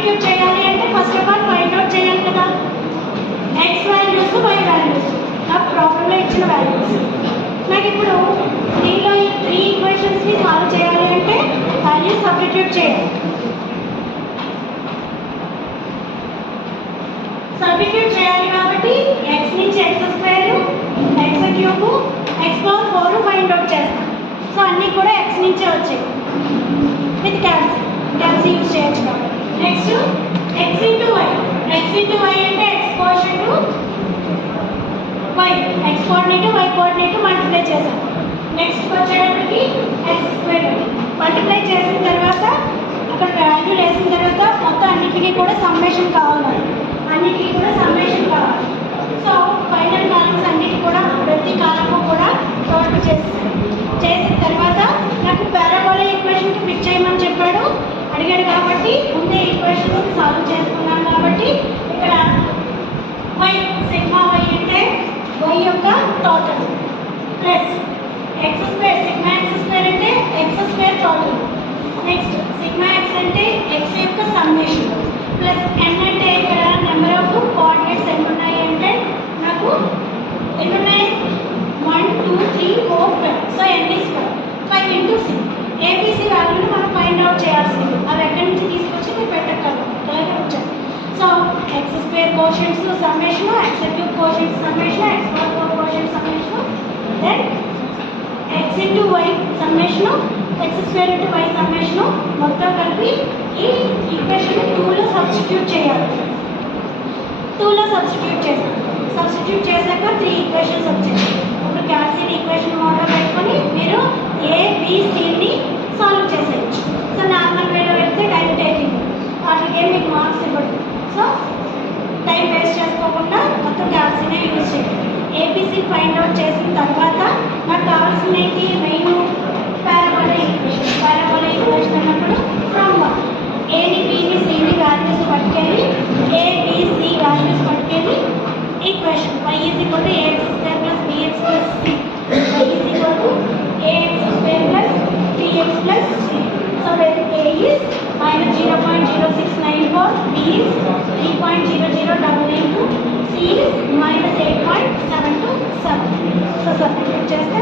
Substitute చేయాలి అంటే first of all find out చేయాలి కదా, ఎక్స్ వాల్యూస్ వై వాల్యూస్ నాకు ప్రాబ్లంలో ఇచ్చిన వాల్యూస్. నాకు ఇప్పుడు దీనిలో ఈ 3 ఈక్వేషన్స్ని సాల్వ్ చేయాలి అంటే వాల్యూస్ సబ్స్టిట్యూట్ చేయాలి. సబ్స్టిట్యూట్ చేయాలి కాబట్టి ఎక్స్ నుంచి X square, X cube, X power 4 find out చేస్తాం. సో అన్నీ కూడా ఎక్స్ నుంచే వచ్చాయి విత్ క్యాల్సి యూజ్ చేయొచ్చు కాబట్టి. నెక్స్ట్ ఎక్స్ ఇంటూ వై అంటే x quotient y, x coordinate y coordinate multiply చేసాం. నెక్స్ట్ వచ్చేటప్పటికి ఎక్స్ స్క్వేర్ మల్టిప్లై చేసిన తర్వాత అక్కడ వాల్యూ వేసిన తర్వాత మొత్తం అన్నిటికీ కూడా సమ్మేషన్ కావాలి, సో ఫైనల్ కాలమ్స్ అన్నిటి కూడా ప్రతి కాలము కూడా సాల్వ్ చేసిన తర్వాత నాకు పారాబోలా ఈక్వేషన్కి ఫిట్ చేయమని అడిగాడు కాబట్టి ముందే ఈక్వేషన్ సాల్వ్ చేసుకున్నాను. కాబట్టి ఇక్కడ వై సిగ్మా వై అంటే వై యొక్క total plus X square, sigma X square అంటే X square total. Next sigma X అంటే ఎక్స్ యొక్క సమ్మేషన్ ప్లస్ ఎన్ అంటే ఇక్కడ నెంబర్ ఆఫ్ కోఆర్డినేట్స్ ఎన్ని ఉన్నాయి అంటే నాకు ఎన్ని ఉన్నాయి 1 2 3 4 5. So n is 5 into 6. ABC వాల్యూని మనం ఫైండ్ అవుట్ చేయాల్సింది. అవి ఎక్కడి నుంచి తీసుకొచ్చి మీరు పెట్టగలరు అలాగే వచ్చారు. So X square quotients summation, X cube quotients summation, X power 4 quotients summation, then X into Y summation, X square into Y summation మొత్తం కలిపి ఈ ఈక్వేషన్ 2లో సబ్స్టిట్యూట్ చేయాలి. 2లో సబ్స్టిట్యూట్ చేశాక 3 ఈక్వేషన్స్ వచ్చాయి. ఇప్పుడు క్యాల్సియన్ ఈక్వేషన్ మోడల్ పెట్టుకొని మీరు ఏబిసిని సాల్వ్ చేసేయచ్చు. సో నార్మల్ వేలో పెడితే టైం టేకింగ్ వాటికి మీకు మార్క్స్ ఇవ్వదు. సో టైం వేస్ట్ చేసుకోకుండా మొత్తం క్యాల్సియనే యూజ్ చేయండి. ఏబిసి ఫైండ్ అవుట్ చేసిన తర్వాత నాకు కావాల్సిన ఏంటి మెయిన్ పారాబోలా ఈక్వేషన్ అన్నప్పుడు ఫ్రమ్ ఏని బిని సిని వాల్యూస్ పట్టుకెళ్ళి ఏబిసి వాల్యూస్ పట్టుకెళ్ళి equation y is equal to ax square plus bx plus c, y is equal to ax square plus bx plus c. So where a is minus 0.0694, b is 3.00992, c is minus 8.727. So substitute చేస్తే